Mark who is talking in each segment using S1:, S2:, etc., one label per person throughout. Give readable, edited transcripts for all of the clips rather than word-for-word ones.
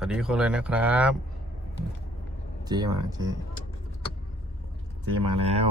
S1: วัสดีคนเลยนะครับเจมาเจมาแล้ว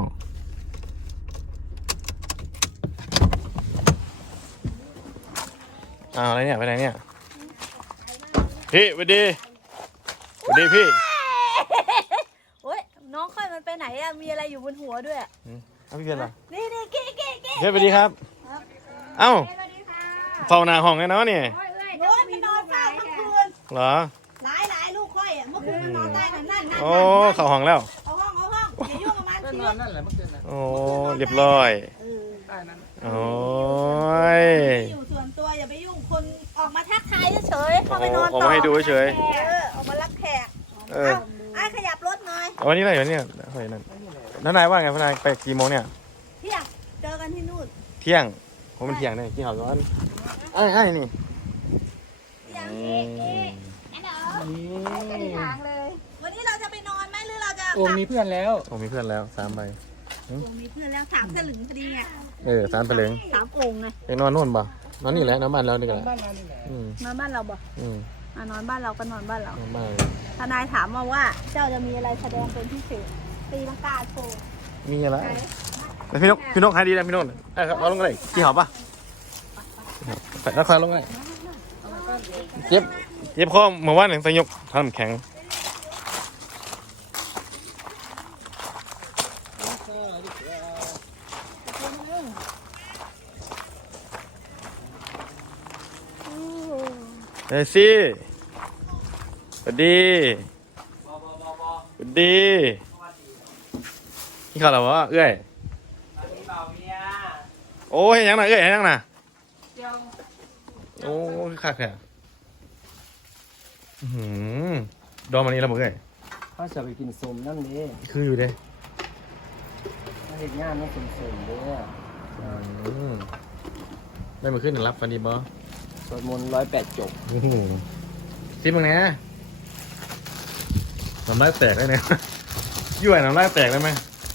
S1: อะไรเนี่ยไปไหนเนี่ยพี่สวัสดีพี่
S2: โอ๊ยน้องค่อยมันไปไหนอะมีอะไรอยู่บนหัวด้วยอะ
S1: เอาพี่เพียรเหรอ
S2: นี่เก๊
S1: เฮ้ยสวัสดีครับเอ้าเฝ้าหน้าห้องไงเนาะเนี่ย
S2: โน้ยมันนอนเฝ้าทั้งคืน
S1: เหรอ
S2: หลายลูกค่อยอะเมื่อคืนมันนอนใต้นั่น
S1: โอ้เข้าห้องแล้ว
S2: เอาห้องอย่ายุ่งกับมันสิ
S3: นอนนั่นแหละเมื่อคืนน่ะ
S1: โอ้เรียบร้อย
S3: ใต้นั้น
S1: โอ้ย
S2: อยู่ส่วนตัวอย่าไปยุ่งคนออกมาทักทายเฉยๆพอไปนอน
S1: ออก
S2: ต่อ
S1: มาให้ดูเฉย
S2: ออกมารับแขก
S1: เออ
S2: ไอ้ขยับรถหน่อย
S1: วันนี้อะไรอยู่เนี่ยเฮ้ยนั่นน้านายว่าไงพนายไปกี่โมงเนี่ย
S2: เที่ยงเจอกันที่นู่น
S1: เที่ยงผมเป็นเที่ยงเนี่ยกินข้าวก่อนไอ้นี่
S2: เที่ยงทางเลยวันนี้เราจะไปนอนไหมหรือเราจะ
S3: โอ้มีเพื่อนแล้ว
S1: ผมมีเพื่อนแล้ว3 ใบ
S2: มีเพื่อนแล้ว3 สลึงพอดีไง
S1: 3 ไปเลย
S2: 3 องค์ไง
S1: ไปนอนนู่นป่ะนอนนี่แหละนอนบ้านเราดีกว่า
S3: บ้านเรานี่แหละ
S2: นอนบ้านเราบ่
S1: อืม
S2: นอนบ้านเราก็นอนบ้านเรา
S1: นอนบ้าน
S2: ทนายถามมาว่าเจ้าจะมีอะไรแสดงเป็นพิเศษตีลังกาโชว์
S1: มีอะไรแต่พี่นกหายดีนะพี่นกครับเอาลงกันเลยกี่หอบป่ะไปแล้วคอยลงกันเย็บข้อเมื่อวานหนึ่งสยกทำแข็งเฮ้ยสิสวัสดีสวัสดีนี่เขาเหรอวะเอ้ยโอ้ยยังน่ะเอ้ยยังน่ะโอ้ขาดแค่ดอมอันนี้แล้วมึงเอ้ย
S3: เขาจะไปกินส้มนั่นนี่
S1: คืออยู่เด้
S3: ถ้าเห็นงานต้องส้มๆเด้อ
S1: ได้มาขึ้นหนึ่งรับฟันดีบอ
S3: สวดมนต์108 จบ
S1: ซิมึงนะน้ำลายแตกได้เนี่ยยั่วน้ำลายแตกได้ไหม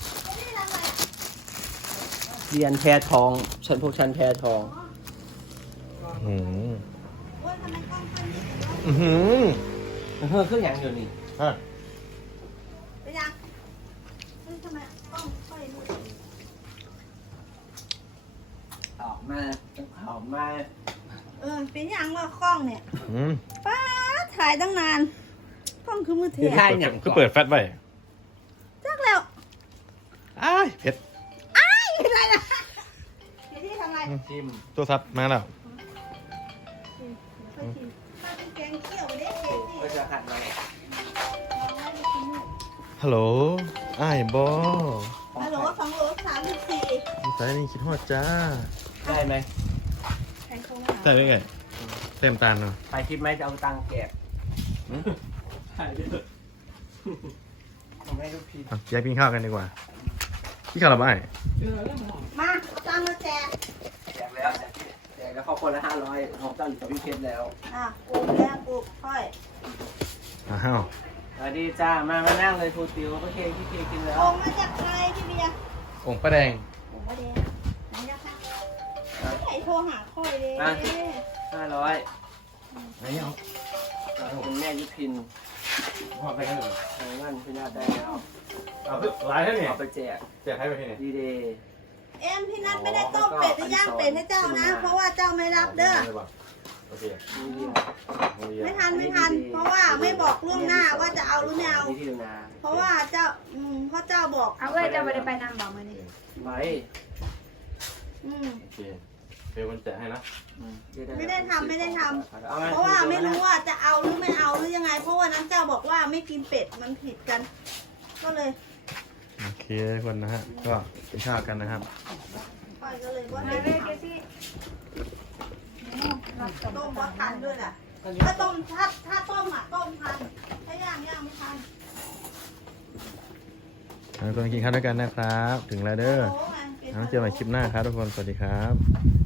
S3: เรียนแพทองพวกชั้นแพทอง
S2: ว่าทำไมกล้องค่อยนิด
S3: เครื่องอย่างอยู่นี่
S2: ไปยังทำไมกล้องค่อยนิด
S3: ออกมา
S2: เป็นยังว่ากล้องเนี่ยป้าถ่ายตั้งนานกล้องคือมือถือ
S1: คือเปิดแฟลชไว้
S2: จักแล้ว
S1: อ้ายเผ็ด
S2: อะไรนะเดี๋ยวที่ทำอะไร
S3: ชิม
S1: ตัวซับมาแล้ว
S2: ค่อยชิมป้าเป็นแกงเขียวเด็ก
S3: ก็จะขัดเรา
S1: ฮัลโหลอ้ายบอ
S2: ฮัลโหล2 โล 34
S1: สายนี่คิดฮอดจ้า
S3: ได้ไหม
S2: แกงโครง
S1: ใช่ไหมไงเต็มตาลเนาะ
S3: ถ่ายคลิปไหมจะเอาตังค์แกะถ่ายด้วยทำให้ลูกพี
S1: แยกกินข้าวกันดีกว่าพี่ข้าวเราไม่
S2: มาตามมาแจก
S3: แจกแล้วเขาคนละ500ของเจ้าอยู่กับพี่เพชรแล้ว
S2: ปลูกแกงปลูกค่อย
S1: อ้าว
S3: สวัสดีจ้ามานั่งเลยครูติวโอเคพี่เคกินแล้ว
S2: องมาจากใครพี่เบียร์
S1: องค์ป้าแดง
S2: ผมว่าเดงไหนยะคะใครโทรหาค่อยเลย
S3: 500
S1: ไหนเนี่ย
S3: เป็นแม่ยุพิน
S1: พอไปกันเลย
S3: นั่นพี่นาได้แล้ว
S1: เอาเพื่อหลายแล้วเนี่ย
S3: เอาไปแจก
S1: แจกให้ไปที่ไหน
S3: ดีเดย์
S2: พี่นัทไม่ได้ต้มเป็ดหรือย่างเป็ดให้เจ้านะ เพราะว่าเจ้าไม่รับเด้อ
S1: โอเค
S2: ไม่ทัน เพราะว่าไม่บอกล่วงหน้าว่าจะเอาหรือไม่เอา
S3: นี่ที่ดูนา
S2: เพราะว่าเจ้าเพราะเจ้าบอก
S4: เอาเว้ยจะไปได้ไปนำบอกมานี่
S3: ไป
S1: โอเคเดี๋ยวมันแจกให้นะ
S2: ไม่ได้ทำเพราะว่าไม่รู้ว่าจะเอาหรือไม่เอาหรือยังไง เพราะว่านั้นเจ้าบอกว่าไม่กินเป็ดมันผิดกัน ก็เลย
S1: โอเคทุกคนนะฮะก็กินข้าวกันนะครับ
S2: ค่อยก็เลยว่า
S4: มา
S2: ไม่
S4: เว้ย
S2: ท
S4: เกซี่
S2: ำต้มว่าทันด้วยแหละถ้าต้มถ้าต้มต้มทันถ้าย่างไม่ทัน
S1: ทุกคนกินข้าวด้วยกันนะครับ ถึงแล้วเด้อ
S2: โอ้ไง
S1: แล้วเจอกันใหม่คลิปหน้าครับทุกคน สวัสดีครับ